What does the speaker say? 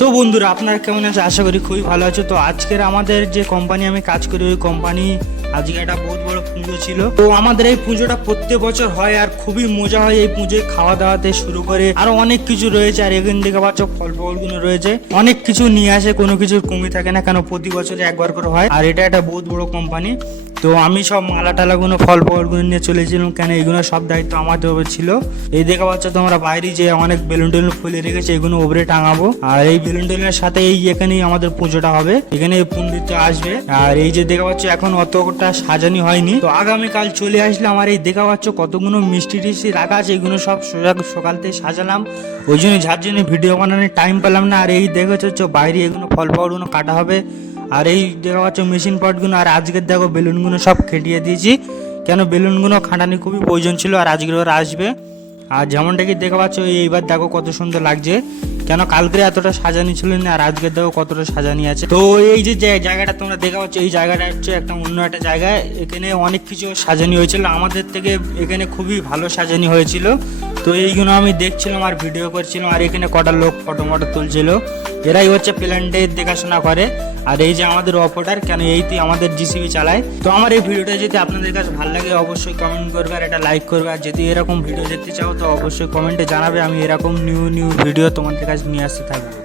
তো বন্ধুরা, আপনারা কেমন আছে? আশা করি খুবই ভালো আছো। তো আজকের আমাদের যে কোম্পানি আমি কাজ করি, ওই কোম্পানি আজকে একটা বহুত বড় পুজো ছিল। তো আমাদের এই পুজোটা প্রত্যেক বছর হয় আর খুবই মজা হয় এই পুজোয়, খাওয়া দাওয়াতে শুরু করে আরো অনেক কিছু রয়েছে। আর এখান থেকে পাচ্ছ ফল ফল গুলো রয়েছে, অনেক কিছু নিয়ে আসে, কোনো কিছুর কমি থাকে না, কেন প্রতি বছরে একবার করে হয়। আর এটা একটা বহুত বড় কোম্পানি। তো আমি সব মালা টালাগুলো ফল ফলগুলো নিয়ে চলেছিলাম, কেন এইগুলো সব দায়িত্ব আমাদের উপর ছিল। এই দেখা পাচ্ছ তোমরা বাইরে যে অনেক বেলুন টেলুন ফুলে রেখেছে, এগুলো ওপরে টাঙাবো। আর এই বেলুন টেলুনের সাথে এই এখানেই আমাদের পুজোটা হবে, এখানে পণ্ডিত আসবে। আর এই যে দেখা পাচ্ছ এখন অতটা সাজানি হয়নি, তো আগামীকাল চলে আসলে আমার এই দেখা পাচ্ছ কতগুলো মিষ্টি টিষ্টি রাখা আছে, এগুলো সব সকাল থেকে সাজালাম। ওই জন্য যার জন্য ভিডিও বানানোর টাইম পেলাম না। আর এই দেখেছো বাইরে এগুলো ফল ফলগুলো কাটা হবে। আর এই দেখা পাচ্ছ মেশিন পটগুলো। আর আজকের দেখো বেলুনগুলো সব খেটিয়ে দিয়েছি, কেন বেলুনগুলো খাটানি খুবই প্রয়োজন ছিল। আর আজকের ওরা আসবে। আর যেমনটা কি দেখা পাচ্ছ এইবার দেখো কত সুন্দর লাগছে, কেন কালকে এতটা সাজানি ছিল না, আর আজকের দেখো কতটা সাজানি আছে। তো এই যে জায়গাটা তোমরা দেখা পাচ্ছ, এই জায়গাটা হচ্ছে একটা অন্য একটা জায়গায়, এখানে অনেক কিছু সাজানি হয়েছিল আমাদের থেকে, এখানে খুবই ভালো সাজানি হয়েছিল। তো এইগুলো আমি দেখছিলাম আর ভিডিও করছিলাম। আর এখানে কটা লোক ফটো মটো তুলছিল, এরাই হচ্ছে প্ল্যান্টের দেখাশোনা করে। আর এই যে আমাদের অপারেটর, কেন এইটি আমাদের জিসিবি চালায়। তো আমার এই ভিডিওটা যদি আপনাদের কাছে ভালো লাগে অবশ্যই কমেন্ট করবে আর এটা লাইক করবে। আর যদি এরকম ভিডিও দেখতে চাও তো অবশ্যই কমেন্টে জানাবে, আমি এরকম নিউ ভিডিও তোমাদের কাছে নিয়ে আসতে থাকবো।